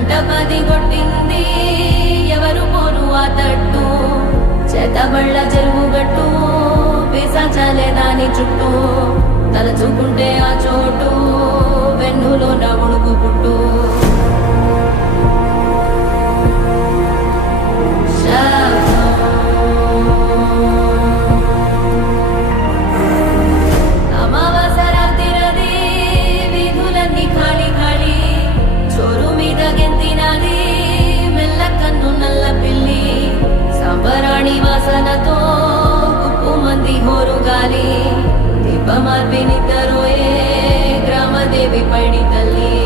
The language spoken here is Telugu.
గంటపది కొట్టింది ఎవరు పోరు ఆ తట్టు చేతబళ్ళ చెరువు గట్టు పిశాచాలే దాని చుట్టూ తలచుకుంటే ఆ చోటు వెన్నులో నవ్వుడుకు పుట్టు వాసనతో ఉప్పు మంది హోరుగాలి దీపమార్పినిద్దరోయే గ్రామదేవి పైడి తల్లి